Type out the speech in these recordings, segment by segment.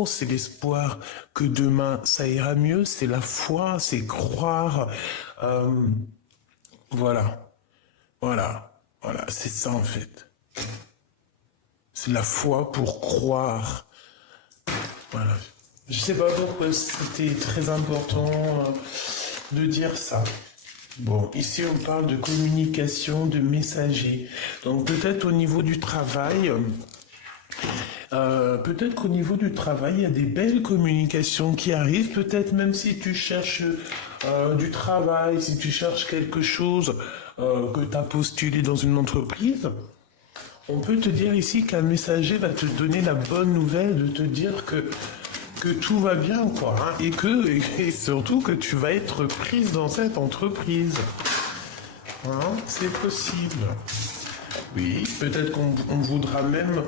l'amour, c'est l'espoir que demain ça ira mieux, c'est la foi, c'est croire. Euh, voilà, voilà, c'est ça en fait. C'est la foi pour croire. Voilà. Je sais pas pourquoi c'était très important de dire ça. Bon, ici on parle de communication, de messager. Donc peut-être au niveau du travail, peut-être qu'au niveau du travail, il y a des belles communications qui arrivent. Peut-être même si tu cherches du travail, si tu cherches quelque chose que tu as postulé dans une entreprise, on peut te dire ici qu'un messager va te donner la bonne nouvelle de te dire que tout va bien, quoi, hein, et surtout que tu vas être prise dans cette entreprise. Hein, c'est possible. Oui, peut-être qu'on voudra même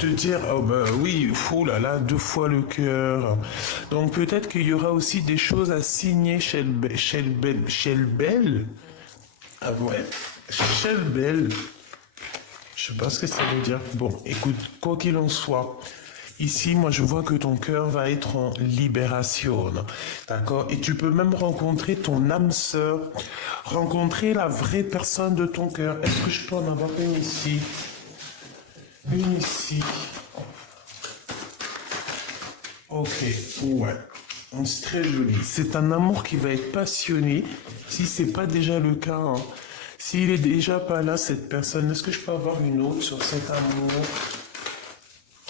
te dire, oh bah oui, fou là là, 2 fois le cœur. Donc peut-être qu'il y aura aussi des choses à signer chez le Bell. Ah ouais, chez le Bell. Je sais pas ce que ça veut dire. Bon, écoute, quoi qu'il en soit, ici, moi, je vois que ton cœur va être en libération, d'accord? Et tu peux même rencontrer ton âme sœur, rencontrer la vraie personne de ton cœur. Est-ce que je peux en avoir une ici? Une ici. Ok, ouais. C'est très joli. C'est un amour qui va être passionné, si c'est pas déjà le cas, hein. S'il est déjà pas là, cette personne, est-ce que je peux avoir une autre sur cet amour?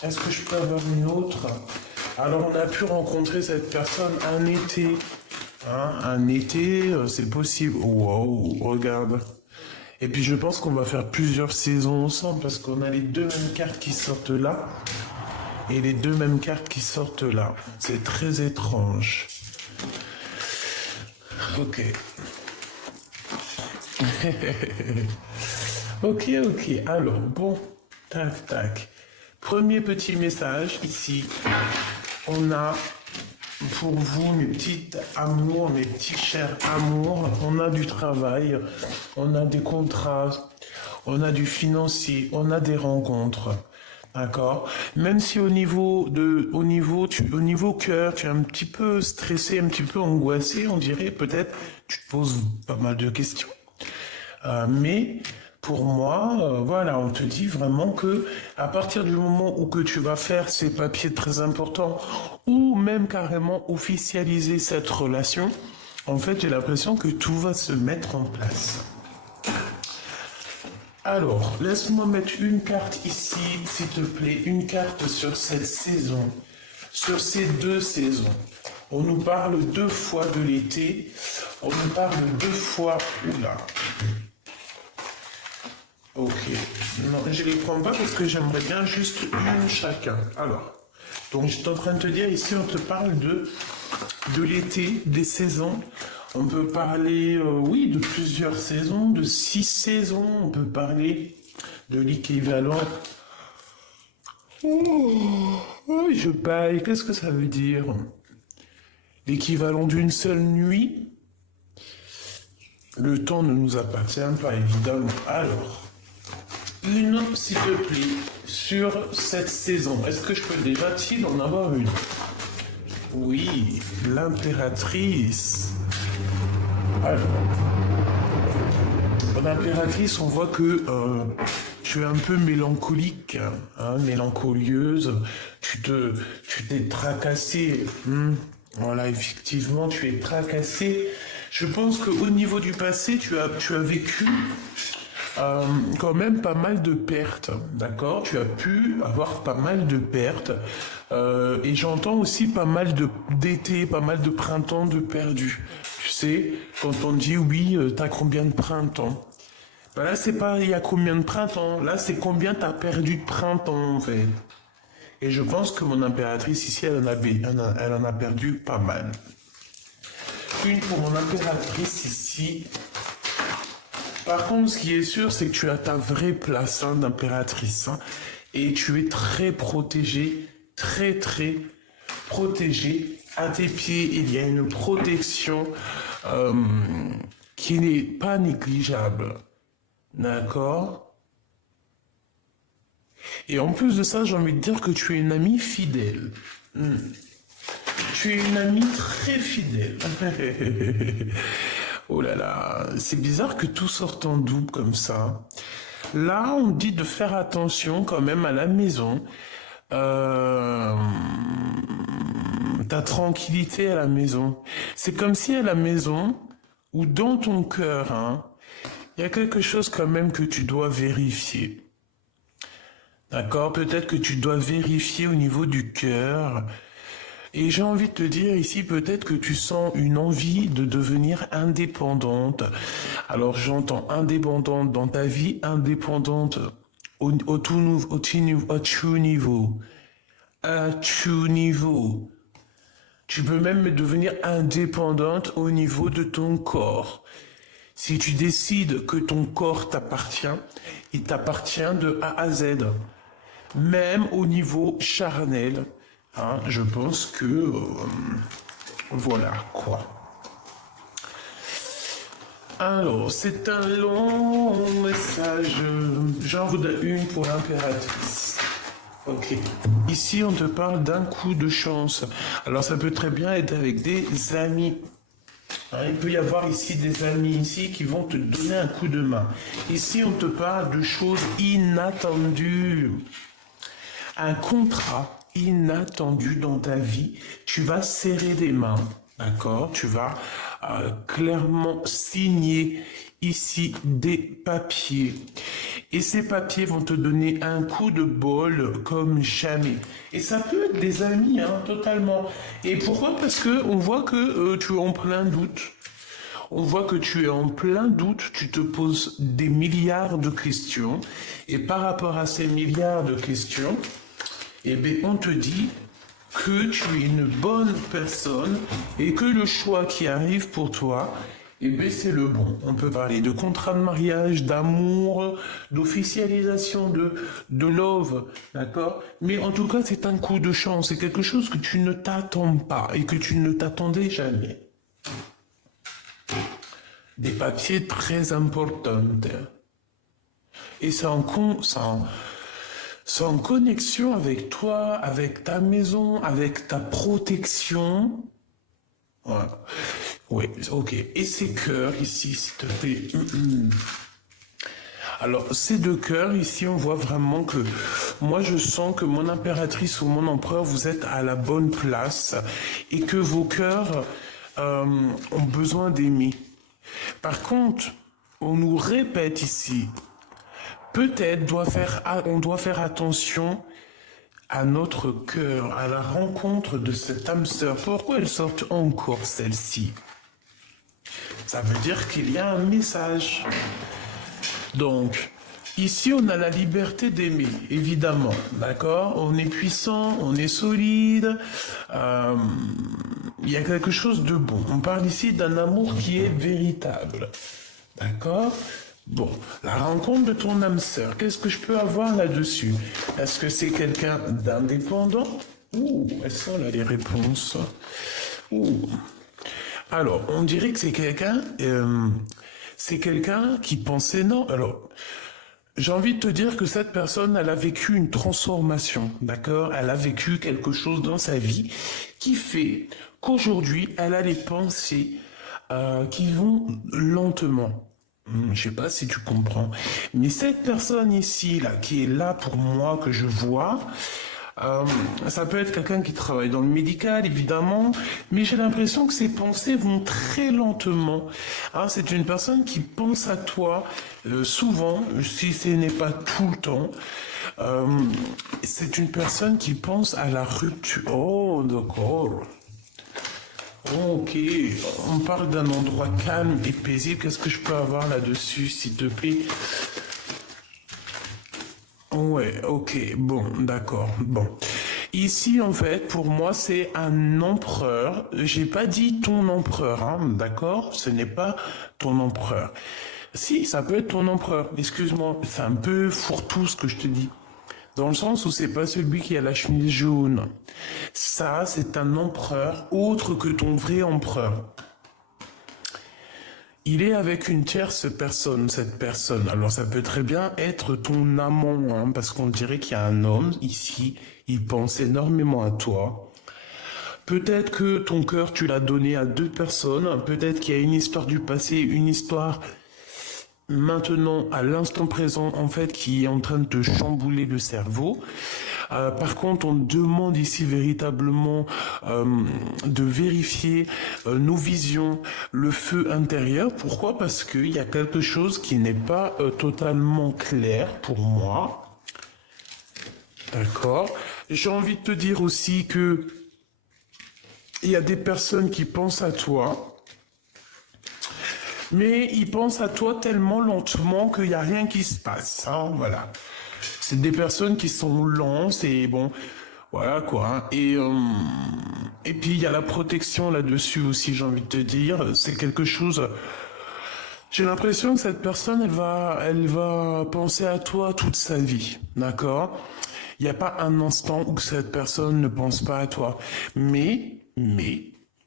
Est-ce que je peux avoir une autre? Alors, on a pu rencontrer cette personne un été. Hein, un été, c'est possible. Wow, regarde. Et puis, je pense qu'on va faire plusieurs saisons ensemble parce qu'on a les 2 mêmes cartes qui sortent là et les 2 mêmes cartes qui sortent là. C'est très étrange. Ok. Ok, ok. Alors, bon. Tac, tac. Premier petit message ici. On a pour vous, mes petites amours, mes petits chers amours, on a du travail, on a des contrats, on a du financier, on a des rencontres. D'accord? Même si au niveau cœur, tu es un petit peu stressé, un petit peu angoissé, on dirait peut-être, tu te poses pas mal de questions. Mais pour moi, voilà, on te dit vraiment que à partir du moment où que tu vas faire ces papiers très importants ou même carrément officialiser cette relation, en fait, j'ai l'impression que tout va se mettre en place. Alors, laisse-moi mettre une carte ici, s'il te plaît, une carte sur cette saison, sur ces 2 saisons. On nous parle 2 fois de l'été, on nous parle 2 fois, oula. Ok. Non, je les prends pas parce que j'aimerais bien juste une chacun. Alors, donc je suis en train de te dire ici, on te parle de l'été, des saisons. On peut parler, oui, de plusieurs saisons, de 6 saisons. On peut parler de l'équivalent. Oh, je baille. Qu'est-ce que ça veut dire? L'équivalent d'une seule nuit. Le temps ne nous appartient pas, évidemment. Alors. Une, s'il te plaît, sur cette saison. Est-ce que je peux déjà-t-il en avoir une? Oui, l'impératrice. Alors, l'impératrice, on voit que tu es un peu mélancolique, hein, mélancolieuse. Tu t'es tracassé. Voilà, effectivement, tu es tracassé. Je pense qu'au niveau du passé, tu as vécu quand même pas mal de pertes, d'accord? Tu as pu avoir pas mal de pertes et j'entends aussi pas mal d'été, pas mal de printemps de perdus. Tu sais, quand on dit oui, t'as combien de printemps? Ben là, c'est pas il y a combien de printemps, là c'est combien t'as perdu de printemps en fait. Et je pense que mon impératrice ici, elle en a perdu pas mal. Une pour mon impératrice ici. Par contre, ce qui est sûr, c'est que tu as ta vraie place d'impératrice. Et tu es très protégée, très très protégée. À tes pieds, il y a une protection qui n'est pas négligeable. D'accord? Et en plus de ça, j'ai envie de dire que tu es une amie fidèle. Tu es une amie très fidèle. Oh là là, c'est bizarre que tout sorte en double comme ça. Là, on dit de faire attention quand même à la maison. Euh, Ta tranquillité à la maison. C'est comme si à la maison, ou dans ton cœur, hein, il y a quelque chose quand même que tu dois vérifier. D'accord? Peut-être que tu dois vérifier au niveau du cœur. Et j'ai envie de te dire ici, peut-être que tu sens une envie de devenir indépendante. Alors j'entends indépendante dans ta vie, indépendante au tout niveau. À tout niveau. Tu peux même devenir indépendante au niveau de ton corps. Si tu décides que ton corps t'appartient, il t'appartient de A à Z. Même au niveau charnel, hein, je pense que... voilà, quoi. Alors, c'est un long message. J'en voudrais une pour l'impératrice. Ok. Ici, on te parle d'un coup de chance. Alors, ça peut très bien être avec des amis. Hein, il peut y avoir ici des amis ici qui vont te donner un coup de main. Ici, on te parle de choses inattendues. Un contrat inattendu dans ta vie. Tu vas serrer des mains. D'accord? Tu vas clairement signer ici des papiers. Et ces papiers vont te donner un coup de bol comme jamais. Et ça peut être des amis, hein, totalement. Et pourquoi? Parce que on voit que tu es en plein doute. On voit que tu es en plein doute, tu te poses des milliards de questions. Et par rapport à ces milliards de questions, eh bien, on te dit que tu es une bonne personne et que le choix qui arrive pour toi, eh bien, c'est le bon. On peut parler de contrat de mariage, d'amour, d'officialisation, de love, d'accord? Mais en tout cas, c'est un coup de chance. C'est quelque chose que tu ne t'attends pas et que tu ne t'attendais jamais. Des papiers très importants. Et c'est en connexion avec toi, avec ta maison, avec ta protection. Voilà. Oui, ok. Et ces cœurs ici, s'il te plaît. Alors, ces deux cœurs ici, on voit vraiment que moi, je sens que mon impératrice ou mon empereur, vous êtes à la bonne place et que vos cœurs ont besoin d'aimer. Par contre, on nous répète ici, peut-être on doit faire attention à notre cœur, à la rencontre de cette âme sœur. Pourquoi elle sort encore celle-ci? Ça veut dire qu'il y a un message. Donc, ici, on a la liberté d'aimer, évidemment, d'accord? On est puissant, on est solide, il y a quelque chose de bon. On parle ici d'un amour qui est véritable, d'accord? Bon, la rencontre de ton âme sœur, qu'est-ce que je peux avoir là-dessus? Est-ce que c'est quelqu'un d'indépendant? Ouh, elles sont là les réponses. Ouh. Alors, on dirait que c'est quelqu'un qui pensait non. Alors, j'ai envie de te dire que cette personne, elle a vécu une transformation, d'accord? Elle a vécu quelque chose dans sa vie qui fait qu'aujourd'hui, elle a les pensées qui vont lentement. Je sais pas si tu comprends. Mais cette personne ici, là, qui est là pour moi, que je vois, ça peut être quelqu'un qui travaille dans le médical, évidemment, mais j'ai l'impression que ses pensées vont très lentement. Hein, c'est une personne qui pense à toi souvent, si ce n'est pas tout le temps. C'est une personne qui pense à la rupture. Oh, d'accord. Ok, on parle d'un endroit calme et paisible. Qu'est-ce que je peux avoir là-dessus, s'il te plaît? Ouais, ok, bon, d'accord, bon. Ici, en fait, pour moi, c'est un empereur. J'ai pas dit ton empereur, hein, d'accord? Ce n'est pas ton empereur. Si, ça peut être ton empereur. Excuse-moi, c'est un peu fourre-tout ce que je te dis. Dans le sens où c'est pas celui qui a la chemise jaune. Ça, c'est un empereur autre que ton vrai empereur. Il est avec une tierce personne, cette personne. Alors ça peut très bien être ton amant, hein, parce qu'on dirait qu'il y a un homme ici, il pense énormément à toi. Peut-être que ton cœur, tu l'as donné à deux personnes, peut-être qu'il y a une histoire du passé, une histoire maintenant, à l'instant présent, en fait, qui est en train de te chambouler le cerveau. Par contre, on demande ici véritablement de vérifier nos visions, le feu intérieur. Pourquoi? Parce qu'il y a quelque chose qui n'est pas totalement clair pour moi. D'accord. J'ai envie de te dire aussi que il y a des personnes qui pensent à toi, mais ils pensent à toi tellement lentement qu'il n'y a rien qui se passe. Hein, voilà. C'est des personnes qui sont lentes et bon, voilà quoi. Hein. Et puis il y a la protection là-dessus aussi, j'ai envie de te dire. C'est quelque chose. J'ai l'impression que cette personne, elle va penser à toi toute sa vie, d'accord? Il n'y a pas un instant où cette personne ne pense pas à toi. Mais,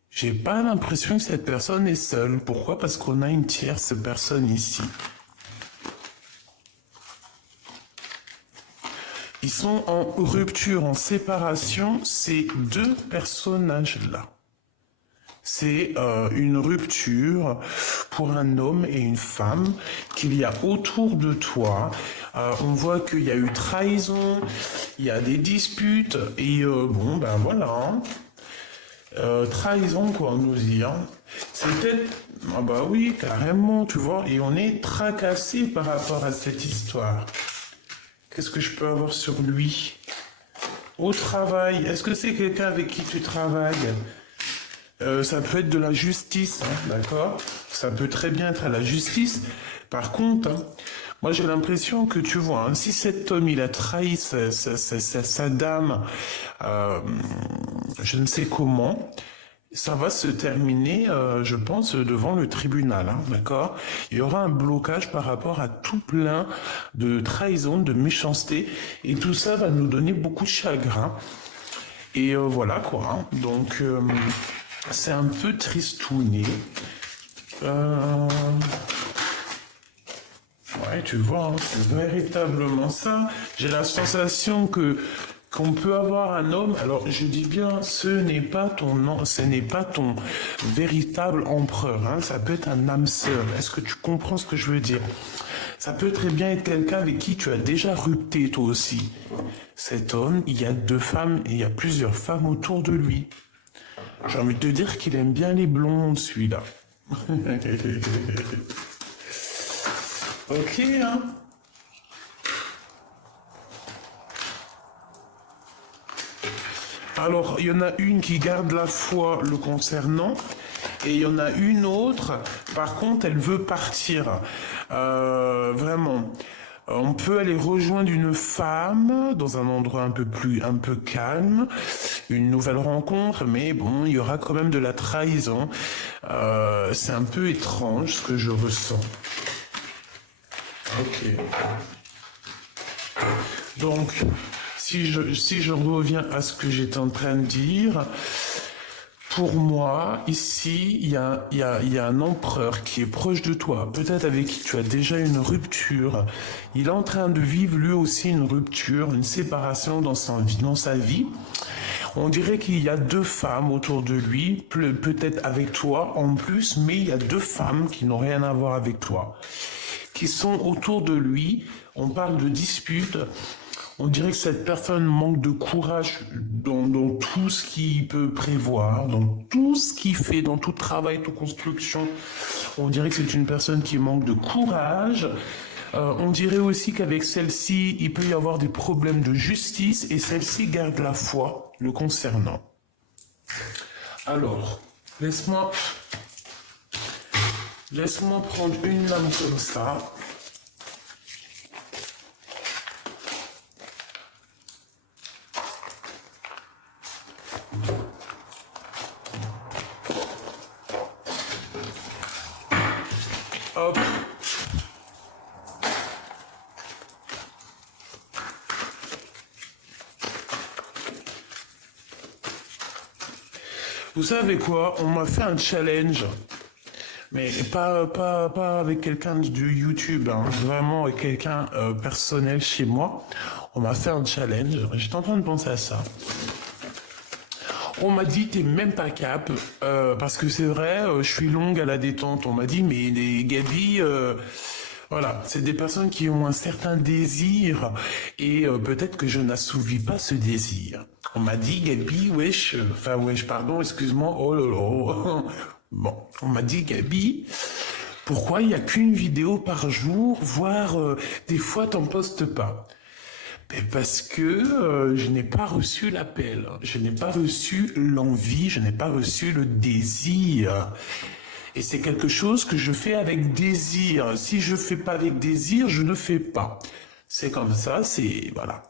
j'ai pas l'impression que cette personne est seule. Pourquoi? Parce qu'on a une tierce personne ici. Ils sont en rupture, en séparation, ces deux personnages-là. C'est une rupture pour un homme et une femme qu'il y a autour de toi. On voit qu'il y a eu trahison, il y a des disputes, et bon, ben voilà. Hein. Trahison, quoi, on nous dit. Hein. C'est peut-être... Ah bah oui, carrément, tu vois, et on est tracassé par rapport à cette histoire. Qu'est-ce que je peux avoir sur lui? Au travail, est-ce que c'est quelqu'un avec qui tu travailles? Ça peut être de la justice, hein, d'accord? Ça peut très bien être à la justice. Par contre, hein, moi j'ai l'impression que tu vois, hein, si cet homme il a trahi sa dame, je ne sais comment, ça va se terminer, je pense, devant le tribunal, hein, d'accord? Il y aura un blocage par rapport à tout plein de trahison, de méchanceté, et tout ça va nous donner beaucoup de chagrin. Et voilà quoi. Hein. Donc c'est un peu tristouné. Ouais, tu vois, hein, c'est véritablement ça. J'ai la sensation que qu'on peut avoir un homme. Alors je dis bien, ce n'est pas ton véritable empereur. Hein, ça peut être un âme sœur. Est-ce que tu comprends ce que je veux dire? Ça peut très bien être quelqu'un avec qui tu as déjà rupté toi aussi. Cet homme, il y a deux femmes, il y a plusieurs femmes autour de lui. J'ai envie de te dire qu'il aime bien les blondes, celui-là. Ok, hein. Alors, il y en a une qui garde la foi le concernant, et il y en a une autre, par contre, elle veut partir. Vraiment. On peut aller rejoindre une femme dans un endroit un peu calme, une nouvelle rencontre, mais bon, il y aura quand même de la trahison. C'est un peu étrange ce que je ressens. Ok. Donc, si je reviens à ce que j'étais en train de dire, pour moi, ici, il y a un empereur qui est proche de toi, peut-être avec qui tu as déjà une rupture. Il est en train de vivre lui aussi une rupture, une séparation dans sa vie. On dirait qu'il y a deux femmes autour de lui, peut-être avec toi en plus, mais il y a deux femmes qui n'ont rien à voir avec toi, qui sont autour de lui. On parle de disputes. On dirait que cette personne manque de courage dans tout ce qu'il peut prévoir, dans tout ce qu'il fait, dans tout travail, toute construction. On dirait que c'est une personne qui manque de courage. On dirait aussi qu'avec celle-ci, il peut y avoir des problèmes de justice et celle-ci garde la foi le concernant. Alors, laisse-moi prendre une lame comme ça. Hop. Vous savez quoi? On m'a fait un challenge. Mais pas avec quelqu'un de YouTube, hein. Vraiment avec quelqu'un personnel chez moi. On m'a fait un challenge. J'étais en train de penser à ça. On m'a dit t'es même pas cap parce que c'est vrai, je suis longue à la détente. On m'a dit mais les Gabi, voilà, c'est des personnes qui ont un certain désir et peut-être que je n'assouvis pas ce désir. On m'a dit Gabi, wesh, pardon, excuse-moi, oh là là. Bon, on m'a dit Gabi, pourquoi il n'y a qu'une vidéo par jour, voire des fois t'en postes pas? Ben parce que je n'ai pas reçu l'appel, je n'ai pas reçu l'envie, je n'ai pas reçu le désir. Et c'est quelque chose que je fais avec désir. Si je fais pas avec désir, je ne fais pas. C'est comme ça, c'est... Voilà.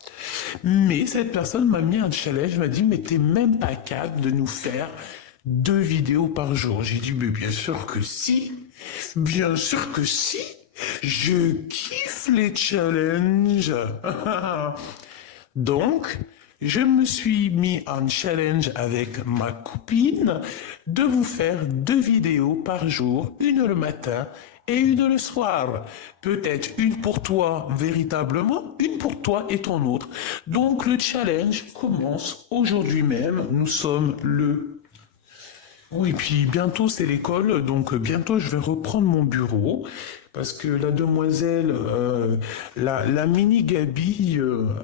Mais cette personne m'a mis un challenge, m'a dit, mais t'es même pas capable de nous faire 2 vidéos par jour. J'ai dit, mais bien sûr que si. Bien sûr que si. Je kiffe les challenges. Donc, je me suis mis en challenge avec ma copine de vous faire 2 vidéos par jour, une le matin et une le soir. Peut-être une pour toi véritablement, une pour toi et ton autre. Donc le challenge commence aujourd'hui même. Nous sommes le... Oui, puis bientôt c'est l'école, donc bientôt je vais reprendre mon bureau. Parce que la demoiselle, la mini Gabi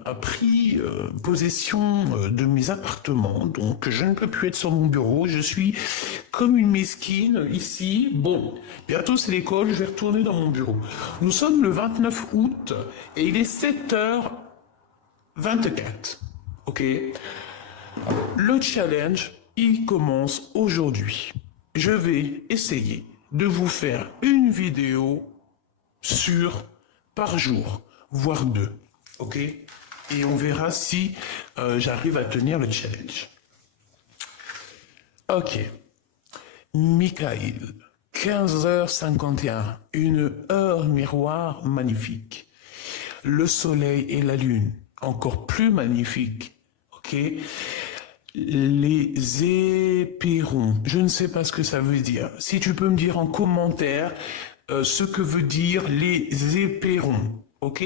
a pris possession de mes appartements, donc je ne peux plus être sur mon bureau, je suis comme une mesquine ici. Bon, bientôt c'est l'école, je vais retourner dans mon bureau. Nous sommes le 29 août et il est 7h24, ok? Le challenge, il commence aujourd'hui. Je vais essayer de vous faire une vidéo par jour, voire 2, ok? Et on verra si j'arrive à tenir le challenge. Ok. Michael, 15h51, une heure miroir magnifique. Le soleil et la lune, encore plus magnifique, ok? Les éperons, je ne sais pas ce que ça veut dire. Si tu peux me dire en commentaire ce que veut dire les éperons, ok?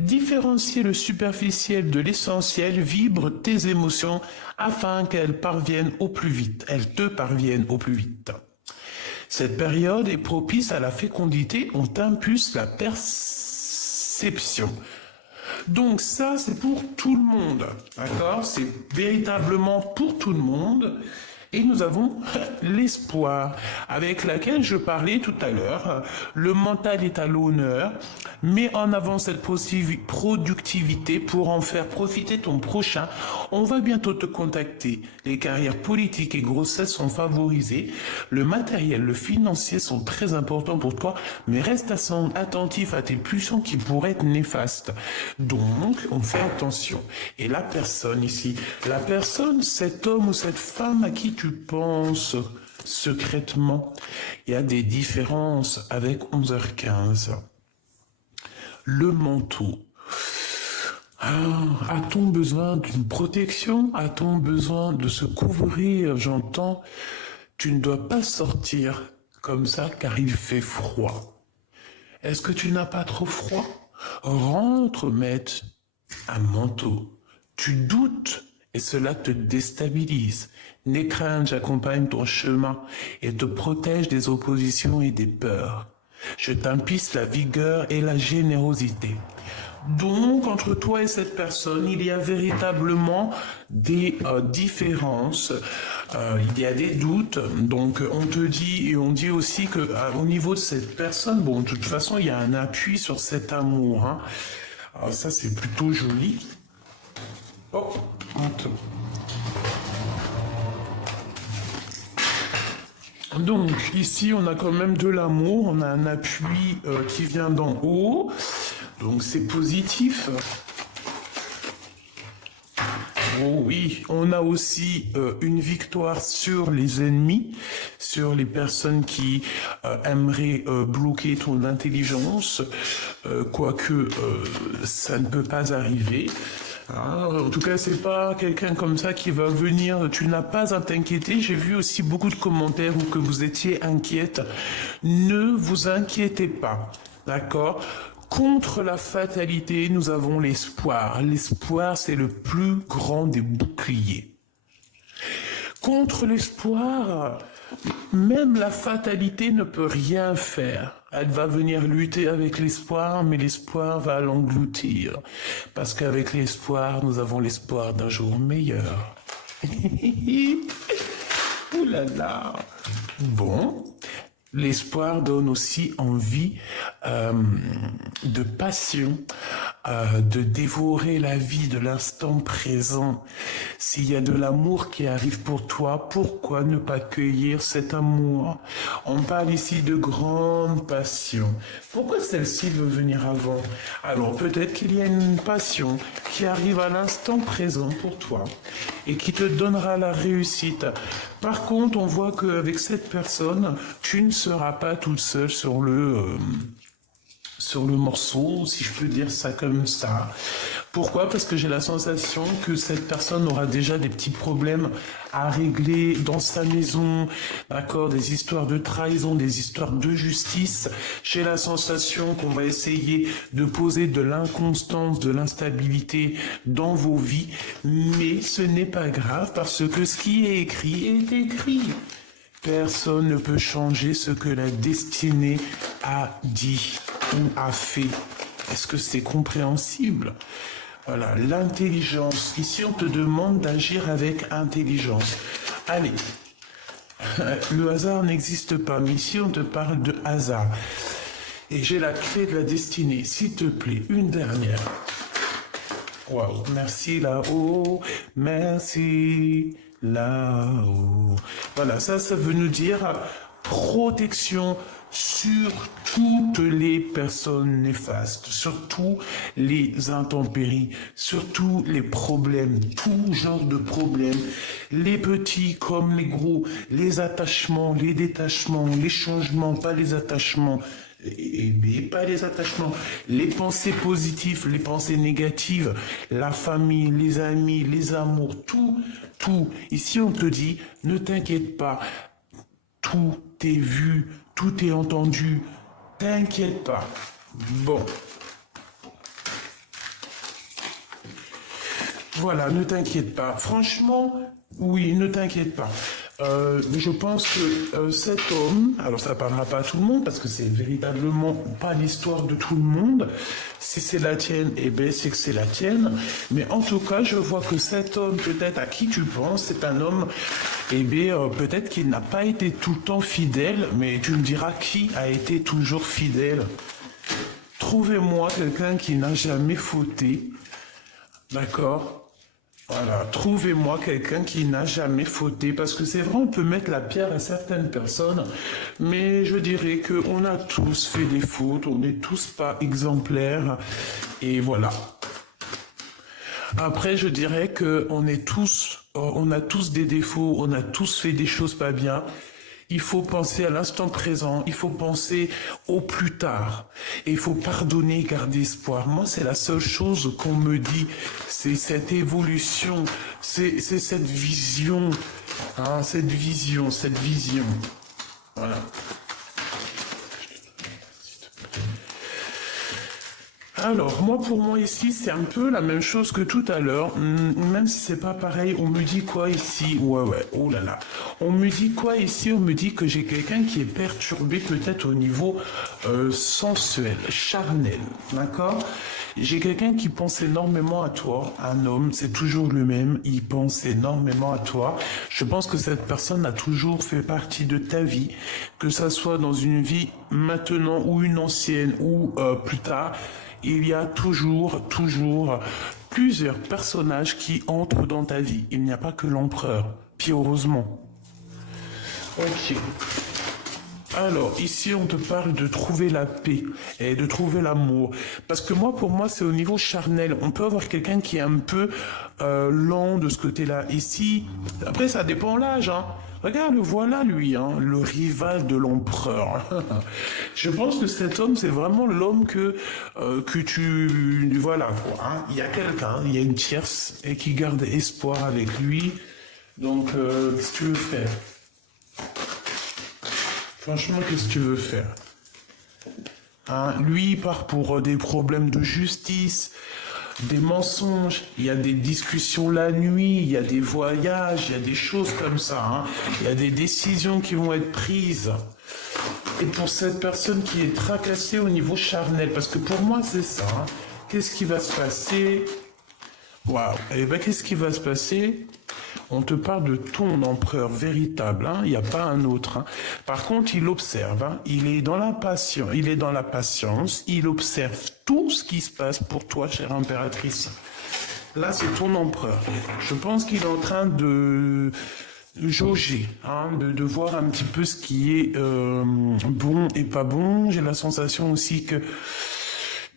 Différencier le superficiel de l'essentiel, vibre tes émotions afin qu'elles parviennent au plus vite. Elles te parviennent au plus vite. Cette période est propice à la fécondité, on t'impulse la perception. Donc ça, c'est pour tout le monde, d'accord? C'est véritablement pour tout le monde. Et nous avons l'espoir, avec laquelle je parlais tout à l'heure. Le mental est à l'honneur. Mets en avant cette productivité pour en faire profiter ton prochain. On va bientôt te contacter. Les carrières politiques et grossesses sont favorisées. Le matériel, le financier sont très importants pour toi, mais reste attentif à tes pulsions qui pourraient être néfastes. Donc, on fait attention. Et la personne ici, cet homme ou cette femme à qui tu penses secrètement, il y a des différences avec 11h15. Le manteau. A-t-on besoin d'une protection? A-t-on besoin de se couvrir? J'entends, tu ne dois pas sortir comme ça car il fait froid. Est-ce que tu n'as pas trop froid? Rentre mettre un manteau. Tu doutes et cela te déstabilise. N'aie crainte, j'accompagne ton chemin et te protège des oppositions et des peurs. Je t'impulse la vigueur et la générosité. Donc, entre toi et cette personne, il y a véritablement des différences, il y a des doutes. Donc, on te dit, et on dit aussi que au niveau de cette personne, bon, de toute façon, il y a un appui sur cet amour, hein. Alors ça, c'est plutôt joli. Oh, attends. Donc, ici, on a quand même de l'amour, on a un appui qui vient d'en haut, donc c'est positif. Oh oui, on a aussi une victoire sur les ennemis, sur les personnes qui aimeraient bloquer ton intelligence, quoique ça ne peut pas arriver. Ah, en tout cas, c'est pas quelqu'un comme ça qui va venir. Tu n'as pas à t'inquiéter. J'ai vu aussi beaucoup de commentaires où que vous étiez inquiète. Ne vous inquiétez pas. D'accord? Contre la fatalité, nous avons l'espoir. L'espoir, c'est le plus grand des boucliers. Contre l'espoir, même la fatalité ne peut rien faire. Elle va venir lutter avec l'espoir, mais l'espoir va l'engloutir. Parce qu'avec l'espoir, nous avons l'espoir d'un jour meilleur. Ouh là là. Bon. L'espoir donne aussi envie de passion, de dévorer la vie de l'instant présent. S'il y a de l'amour qui arrive pour toi, pourquoi ne pas cueillir cet amour? On parle ici de grande passion. Pourquoi celle-ci veut venir avant? Alors peut-être qu'il y a une passion qui arrive à l'instant présent pour toi et qui te donnera la réussite. Par contre, on voit qu'avec cette personne, tu ne seras pas toute seule sur le morceau, si je peux dire ça comme ça. Pourquoi? Parce que j'ai la sensation que cette personne aura déjà des petits problèmes à régler dans sa maison, d'accord, des histoires de trahison, des histoires de justice. J'ai la sensation qu'on va essayer de poser de l'inconstance, de l'instabilité dans vos vies, mais ce n'est pas grave parce que ce qui est écrit. Personne ne peut changer ce que la destinée a dit ou a fait. Est-ce que c'est compréhensible? Voilà, l'intelligence. Ici, on te demande d'agir avec intelligence. Allez, le hasard n'existe pas, mais ici, on te parle de hasard. Et j'ai la clé de la destinée. S'il te plaît, une dernière. Waouh, merci là-haut, merci là-haut. Voilà, ça veut nous dire protection sur toutes les personnes néfastes, sur tous les intempéries, sur tous les problèmes, tout genre de problèmes, les petits comme les gros, les attachements, les détachements, les changements, pas les attachements, et pas les attachements, les pensées positives, les pensées négatives, la famille, les amis, les amours, tout. Ici, on te dit, ne t'inquiète pas, tout est vu, tout est entendu, t'inquiète pas. Bon. Voilà, ne t'inquiète pas. Franchement, oui, ne t'inquiète pas. Je pense que cet homme, alors ça parlera pas à tout le monde parce que c'est véritablement pas l'histoire de tout le monde. Si c'est la tienne, eh ben c'est que c'est la tienne. Mais en tout cas, je vois que cet homme, peut-être à qui tu penses, c'est un homme, eh bien peut-être qu'il n'a pas été tout le temps fidèle, mais tu me diras qui a été toujours fidèle. Trouvez-moi quelqu'un qui n'a jamais fauté, d'accord? Voilà, trouvez-moi quelqu'un qui n'a jamais fauté, parce que c'est vrai, on peut mettre la pierre à certaines personnes, mais je dirais qu'on a tous fait des fautes, on n'est tous pas exemplaires, et voilà. Après, je dirais qu'on est tous, on a tous des défauts, on a tous fait des choses pas bien. Il faut penser à l'instant présent, il faut penser au plus tard. Et il faut pardonner, garder espoir. Moi, c'est la seule chose qu'on me dit. C'est cette évolution, c'est cette vision. Hein, cette vision. Voilà. Alors, pour moi ici, c'est un peu la même chose que tout à l'heure, même si c'est pas pareil. On me dit quoi ici? Ouais, oh là là. On me dit quoi ici? On me dit que j'ai quelqu'un qui est perturbé peut-être au niveau sensuel, charnel, d'accord? J'ai quelqu'un qui pense énormément à toi, un homme, c'est toujours le même, il pense énormément à toi. Je pense que cette personne a toujours fait partie de ta vie, que ça soit dans une vie maintenant ou une ancienne ou plus tard. Il y a toujours plusieurs personnages qui entrent dans ta vie. Il n'y a pas que l'empereur. Puis heureusement. Ok. Alors, ici, on te parle de trouver la paix et de trouver l'amour. Parce que moi, pour moi, c'est au niveau charnel. On peut avoir quelqu'un qui est un peu lent de ce côté-là. Ici, après, ça dépend l'âge, hein. Regarde, voilà lui, hein, le rival de l'empereur. Je pense que cet homme, c'est vraiment l'homme que tu... Voilà, quoi, hein. Il y a quelqu'un, il y a une tierce et qui garde espoir avec lui. Donc, qu'est-ce que tu veux faire? Franchement, qu'est-ce que tu veux faire? Hein, lui, il part pour des problèmes de justice, des mensonges, il y a des discussions la nuit, il y a des voyages, il y a des choses comme ça. Hein. Il y a des décisions qui vont être prises. Et pour cette personne qui est tracassée au niveau charnel, parce que pour moi, c'est ça. Hein. Qu'est-ce qui va se passer? Waouh. Eh bien, qu'est-ce qui va se passer? On te parle de ton empereur véritable, hein. Il n'y a pas un autre. Hein. Par contre, il observe, hein. Il est dans la patience, il observe tout ce qui se passe pour toi, chère impératrice. Là, c'est ton empereur. Je pense qu'il est en train de jauger, hein, de voir un petit peu ce qui est bon et pas bon. J'ai la sensation aussi que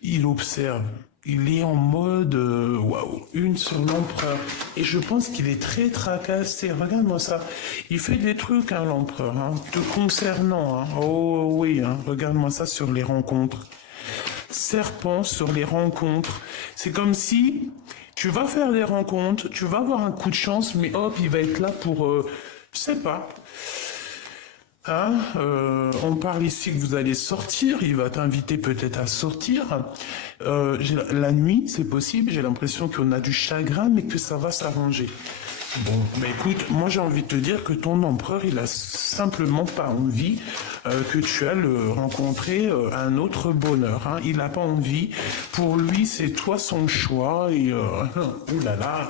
il observe. Il est en mode, waouh, une sur l'empereur. Et je pense qu'il est très tracassé. Regarde-moi ça. Il fait des trucs, hein, l'empereur, hein, te concernant. Hein. Oh oui, hein, regarde-moi ça sur les rencontres. Serpent sur les rencontres. C'est comme si tu vas faire des rencontres, tu vas avoir un coup de chance, mais hop, il va être là pour, je sais pas. Hein, on parle ici que vous allez sortir, il va t'inviter peut-être à sortir. La nuit, c'est possible, j'ai l'impression qu'on a du chagrin, mais que ça va s'arranger. Bon, mais écoute, moi j'ai envie de te dire que ton empereur, il a simplement pas envie que tu ailles rencontrer un autre bonheur. Hein. Il n'a pas envie. Pour lui, c'est toi son choix. Et oulala,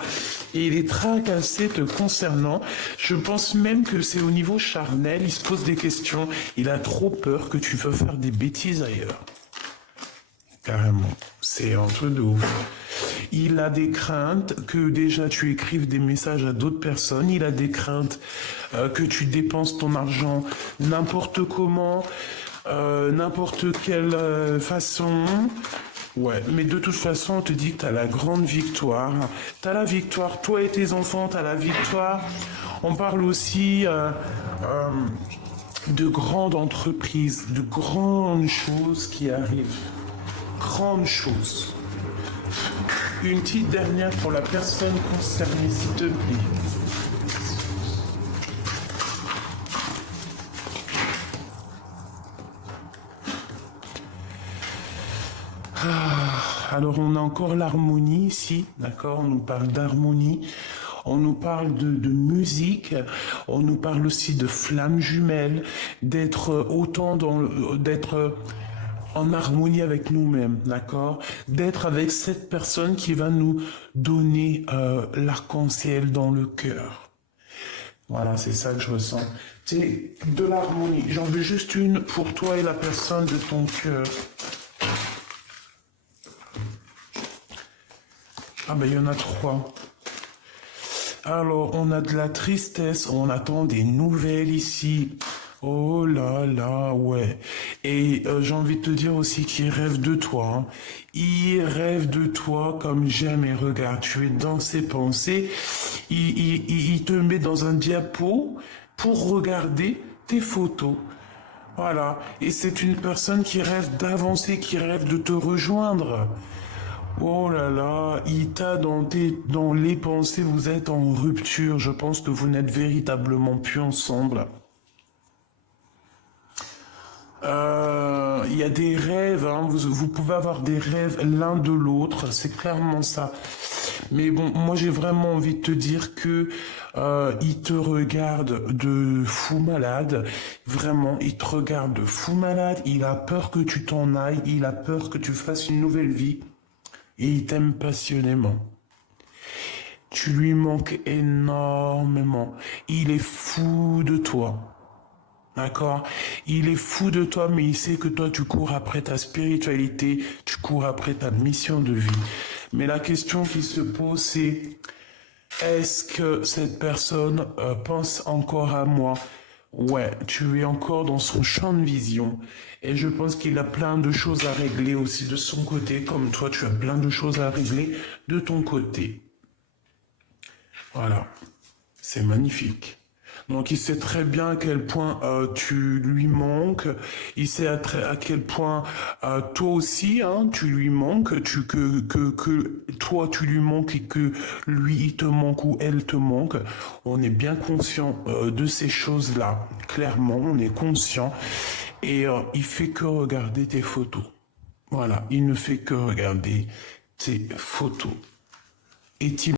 et il est tracassé te concernant. Je pense même que c'est au niveau charnel. Il se pose des questions. Il a trop peur que tu veux faire des bêtises ailleurs. Carrément. C'est un truc de ouf. Il a des craintes que déjà tu écrives des messages à d'autres personnes. Il a des craintes que tu dépenses ton argent n'importe comment, n'importe quelle façon. Ouais, mais de toute façon, on te dit que tu as la grande victoire. Tu as la victoire, toi et tes enfants, tu as la victoire. On parle aussi de grandes entreprises, de grandes choses qui arrivent. Grandes choses. Une petite dernière pour la personne concernée, s'il te plaît. Alors on a encore l'harmonie ici, d'accord? On nous parle d'harmonie, on nous parle de musique, on nous parle aussi de flammes jumelles, d'être d'être en harmonie avec nous-mêmes, d'accord? D'être avec cette personne qui va nous donner l'arc-en-ciel dans le cœur. Voilà, c'est ça que je ressens. C'est de l'harmonie. J'en veux juste une pour toi et la personne de ton cœur. Ah ben il y en a 3. Alors, on a de la tristesse, on attend des nouvelles ici. Oh là là, ouais. Et j'ai envie de te dire aussi qu'il rêve de toi. Hein. Il rêve de toi comme jamais. Regarde, tu es dans ses pensées. Il te met dans un diapo pour regarder tes photos. Voilà. Et c'est une personne qui rêve d'avancer, qui rêve de te rejoindre. Oh là là, il t'a dans les pensées, vous êtes en rupture. Je pense que vous n'êtes véritablement plus ensemble. Il y a des rêves, hein, vous pouvez avoir des rêves l'un de l'autre, c'est clairement ça. Mais bon, moi j'ai vraiment envie de te dire que il te regarde de fou malade. Vraiment, il te regarde de fou malade. Il a peur que tu t'en ailles. Il a peur que tu fasses une nouvelle vie. Et il t'aime passionnément. Tu lui manques énormément. Il est fou de toi. D'accord? Il est fou de toi, mais il sait que toi, tu cours après ta spiritualité, tu cours après ta mission de vie. Mais la question qui se pose, c'est est-ce que cette personne pense encore à moi? Ouais, tu es encore dans son champ de vision. Et je pense qu'il a plein de choses à régler aussi de son côté, comme toi, tu as plein de choses à régler de ton côté. Voilà, c'est magnifique. Donc il sait très bien à quel point tu lui manques, il sait à quel point toi aussi hein, tu lui manques, que toi tu lui manques et que lui il te manque ou elle te manque. On est bien conscient de ces choses-là, clairement, on est conscient. Et il fait que regarder tes photos. Voilà, il ne fait que regarder tes photos. Est-il